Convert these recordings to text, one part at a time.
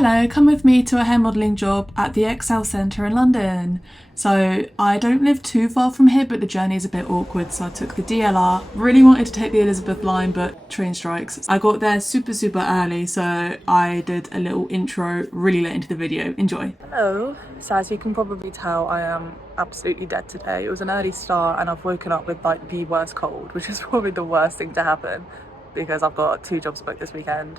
Hello, come with me to a hair modelling job at the XL Centre in London. So I don't live too far from here, but the journey is a bit awkward, so I took the DLR. Really wanted to take the Elizabeth line, but train strikes. I got there super early, so I did a little intro really late into the video. Enjoy. Hello. So as you can probably tell, I am absolutely dead today. It was an early start and I've woken up with like the worst cold, which is probably the worst thing to happen because I've got 2 jobs booked this weekend.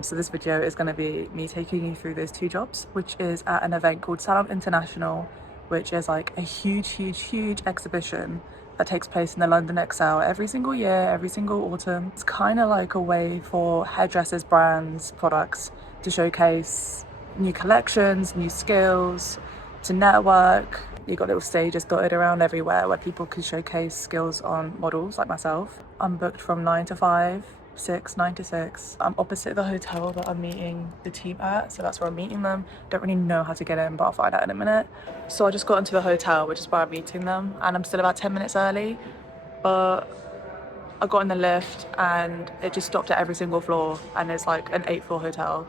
So this video is going to be me taking you through those 2 jobs, which is at an event called Salon International, which is like a huge exhibition that takes place in the London XL every single year, every single autumn. It's kind of like a way for hairdressers, brands, products to showcase new collections, new skills, to network. You've got little stages dotted around everywhere where people can showcase skills on models like myself. I'm booked from 9 to 5. 9 to 6. I'm opposite the hotel that I'm meeting the team at, so that's where I'm meeting them. Don't really know how to get in, but I'll find out in a minute. So I just got into the hotel, which is where I'm meeting them, and I'm still about 10 minutes early, but I got in the lift and it just stopped at every single floor, and it's like an 8-floor hotel.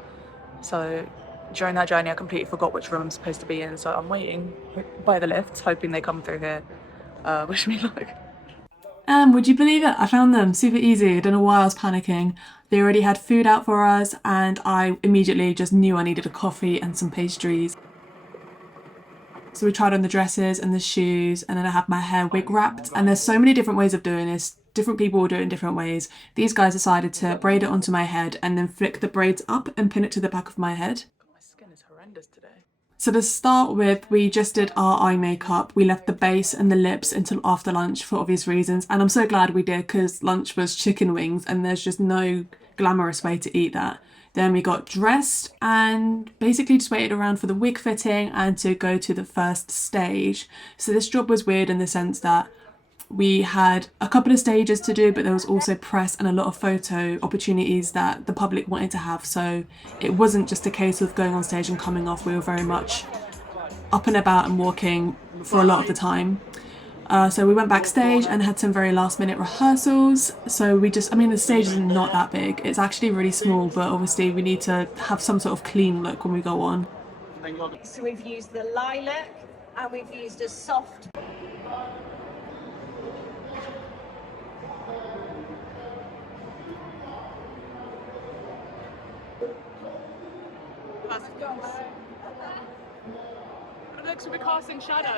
So during that journey I completely forgot which room I'm supposed to be in, so I'm waiting by the lifts hoping they come through here. Wish me luck. Would you believe it? I found them super easy. I don't know why I was panicking. They already had food out for us and I immediately just knew I needed a coffee and some pastries. So we tried on the dresses and the shoes, and then I had my hair wig wrapped, and there's so many different ways of doing this. Different people will do it in different ways. These guys decided to braid it onto my head and then flick the braids up and pin it to the back of my head. My skin is horrendous today. So to start with, we just did our eye makeup. We left the base and the lips until after lunch for obvious reasons. And I'm so glad we did because lunch was chicken wings and there's just no glamorous way to eat that. Then we got dressed and basically just waited around for the wig fitting and to go to the first stage. So this job was weird in the sense that we had a couple of stages to do, but there was also press and a lot of photo opportunities that the public wanted to have. So it wasn't just a case of going on stage and coming off. We were very much up and about and walking for a lot of the time. So we went backstage and had some very last minute rehearsals. So the stage is not that big. It's actually really small, but obviously we need to have some sort of clean look when we go on. So we've used the lilac and we've used a soft. It looks like we're casting shadows.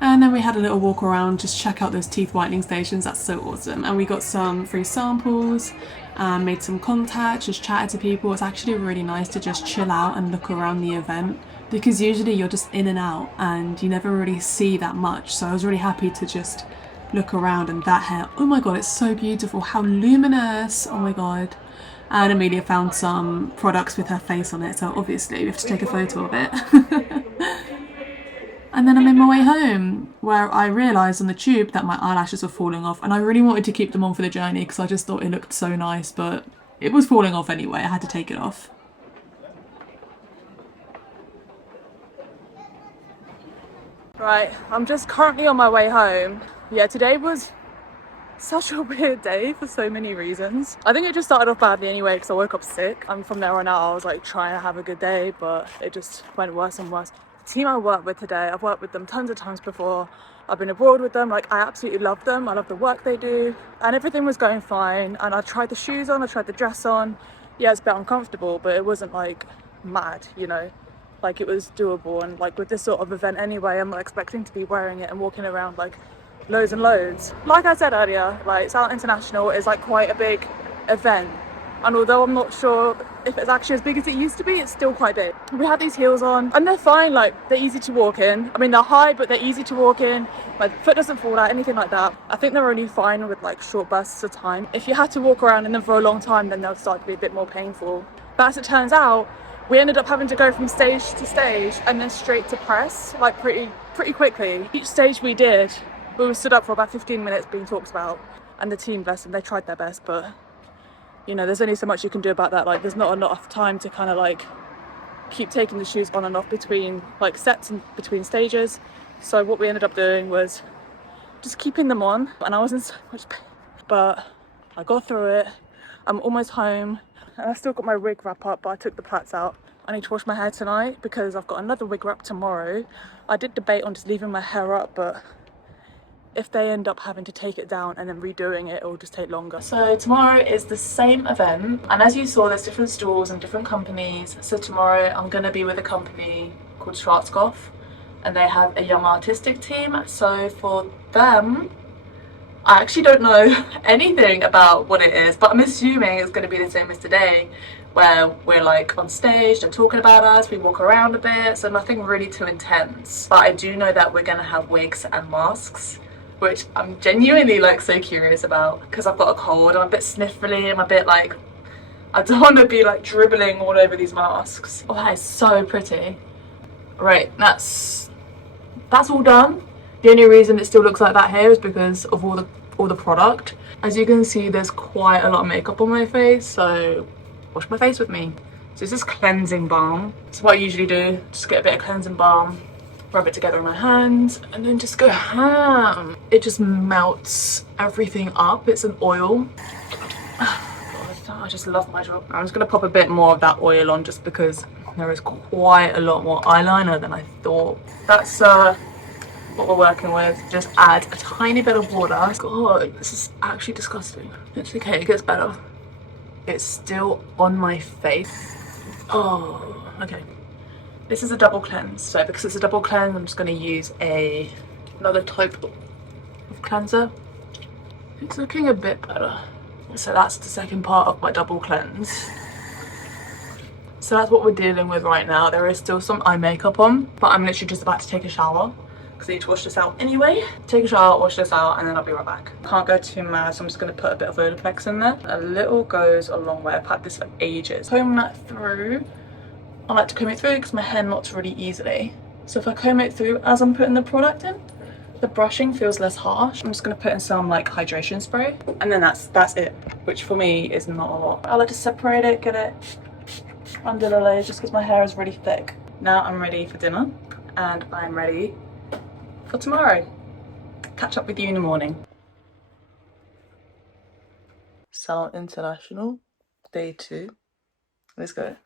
And then we had a little walk around, just check out those teeth whitening stations. That's so awesome. And we got some free samples, made some contact, just chatted to people. It's actually really nice to just chill out and look around the event because usually you're just in and out and you never really see that much. So I was really happy to just look around, and that hair, oh my god, it's so beautiful. How luminous, oh my god. And Amelia found some products with her face on it, so obviously we have to take a photo of it. And then I'm in my way home, where I realised on the tube that my eyelashes were falling off, and I really wanted to keep them on for the journey because I just thought it looked so nice, but it was falling off anyway. I had to take it off. Right, I'm just currently on my way home. Yeah, today was such a weird day for so many reasons. I think it just started off badly anyway because I woke up sick, and from there on out I was like trying to have a good day, but it just went worse and worse. The team I work with today, I've worked with them tons of times before. I've been abroad with them, like I absolutely love them. I love the work they do and everything was going fine, and I tried the shoes on, I tried the dress on. Yeah, it's a bit uncomfortable, but it wasn't like mad, you know, like it was doable. And like with this sort of event anyway, I'm not expecting to be wearing it and walking around like loads and loads. Like I said earlier, like Salon International is like quite a big event, and although I'm not sure if it's actually as big as it used to be, it's still quite big. We had these heels on and they're fine, like they're easy to walk in. I mean, they're high, but they're easy to walk in. My foot doesn't fall out, anything like that. I think they're only fine with like short bursts of time. If you had to walk around in them for a long time, then they'll start to be a bit more painful. But as it turns out, we ended up having to go from stage to stage and then straight to press, like pretty quickly. Each stage we did, we were stood up for about 15 minutes being talked about, and the team, bless them, they tried their best, but you know, there's only so much you can do about that. Like there's not enough time to kind of like keep taking the shoes on and off between like sets and between stages. So what we ended up doing was just keeping them on, and I was in so much pain, but I got through it. I'm almost home, and I still got my wig wrap up, but I took the plaits out. I need to wash my hair tonight because I've got another wig wrap tomorrow. I did debate on just leaving my hair up, but if they end up having to take it down and then redoing it, it will just take longer. So tomorrow is the same event, and as you saw, there's different stalls and different companies. So tomorrow I'm gonna be with a company called Schwarzkopf, and they have a young artistic team. So for them, I actually don't know anything about what it is, but I'm assuming it's going to be the same as today, where we're like on stage, they're talking about us, we walk around a bit, so nothing really too intense. But I do know that we're going to have wigs and masks, which I'm genuinely like so curious about, because I've got a cold, I'm a bit sniffly, I'm a bit like, I don't want to be like dribbling all over these masks. Oh, that is so pretty. Right, that's all done. The only reason it still looks like that here is because of all the product. As you can see, there's quite a lot of makeup on my face, so wash my face with me. So this is cleansing balm. So what I usually do, just get a bit of cleansing balm, rub it together in my hands, and then just go ham. It just melts everything up. It's an oil. I just love my job. I'm just gonna pop a bit more of that oil on just because there is quite a lot more eyeliner than I thought. That's what we're working with. Just add a tiny bit of water. God, this is actually disgusting. It's okay, it gets better. It's still on my face. Oh, okay. This is a double cleanse. So because it's a double cleanse, I'm just gonna use another type of cleanser. It's looking a bit better. So that's the second part of my double cleanse. So that's what we're dealing with right now. There is still some eye makeup on, but I'm literally just about to take a shower because I need to wash this out anyway. Take a shower, wash this out, and then I'll be right back. Can't go too mad, so I'm just gonna put a bit of Olaplex in there. A little goes a long way. I've had this for ages. Comb that through. I like to comb it through because my hair knots really easily. So if I comb it through as I'm putting the product in, the brushing feels less harsh. I'm just gonna put in some like hydration spray, and then that's it, which for me is not a lot. I like to separate it, get it under the layers just because my hair is really thick. Now I'm ready for dinner, and I'm ready for tomorrow. Catch up with you in the morning. Salon International, day 2. Let's go.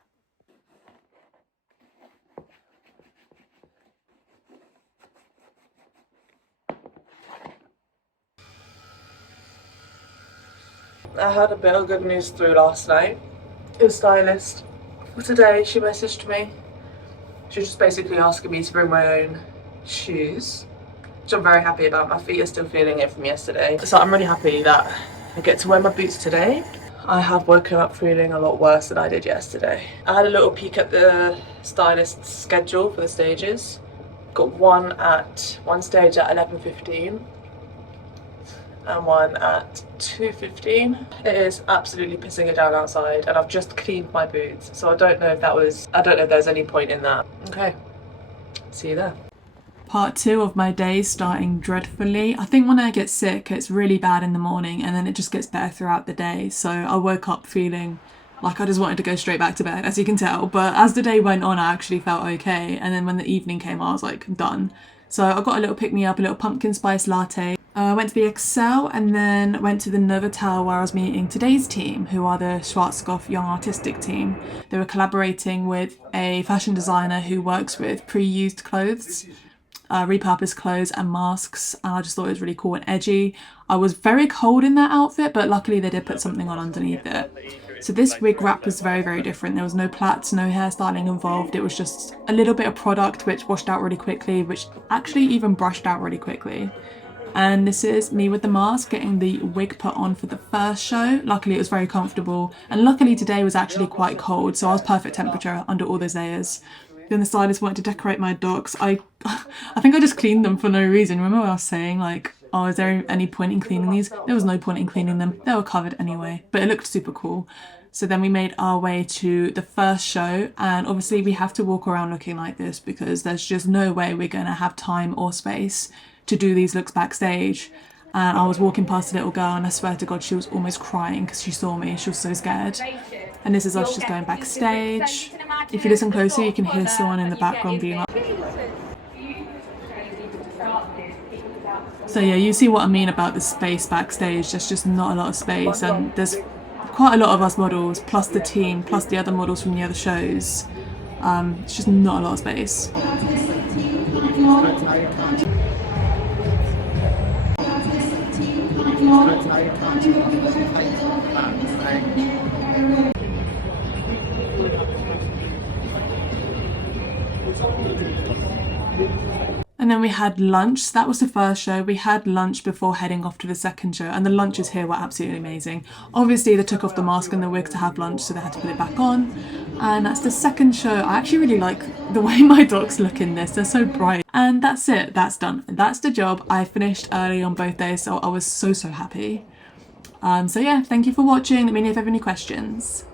I had a bit of good news through last night. The stylist for today, she messaged me. She was just basically asking me to bring my own shoes, which I'm very happy about. My feet are still feeling it from yesterday. So I'm really happy that I get to wear my boots today. I have woken up feeling a lot worse than I did yesterday. I had a little peek at the stylist's schedule for the stages. Got one stage at 11:15. And one at 2:15. It is absolutely pissing it down outside, and I've just cleaned my boots, so I don't know if there's any point in that. Okay, see you there. Part 2 of my day starting dreadfully. I think when I get sick, it's really bad in the morning, and then it just gets better throughout the day. So I woke up feeling like I just wanted to go straight back to bed, as you can tell. But as the day went on, I actually felt okay, and then when the evening came, I was like, done. So I got a little pick-me-up, a little pumpkin spice latte. I went to the Excel and then went to the Novotel where I was meeting today's team, who are the Schwarzkopf Young Artistic team. They were collaborating with a fashion designer who works with pre-used clothes, repurposed clothes and masks, and I just thought it was really cool and edgy. I was very cold in that outfit, but luckily they did put something on underneath it. So this wig wrap was very, very different. There was no plaits, no hairstyling involved. It was just a little bit of product which washed out really quickly, which actually even brushed out really quickly. And this is me with the mask, getting the wig put on for the first show. Luckily it was very comfortable, and luckily today was actually quite cold, so I was perfect temperature under all those layers. Then the stylist wanted to decorate my dogs. I think I just cleaned them for no reason. Remember what I was saying, like, oh, is there any point in cleaning these? There was no point in cleaning them. They were covered anyway, but it looked super cool. So then we made our way to the first show, and obviously we have to walk around looking like this because there's just no way we're gonna have time or space to do these looks backstage. And I was walking past a little girl, and I swear to God, she was almost crying because she saw me. She was so scared. And this is us just going backstage. If you listen closely, you can hear someone in the background being like, So yeah, you see what I mean about the space backstage. There's just not a lot of space, and there's quite a lot of us models, plus the team, plus the other models from the other shows. It's just not a lot of space. And then we had lunch. So that was the first show. We had lunch before heading off to the second show, and the lunches here were absolutely amazing. Obviously, they took off the mask and the wig to have lunch, so they had to put it back on. And that's the second show. I actually really like the way my dogs look in this. They're so bright. And that's it. That's done. That's the job. I finished early on both days, so I was so happy. So yeah, thank you for watching. Let me know if you have any questions.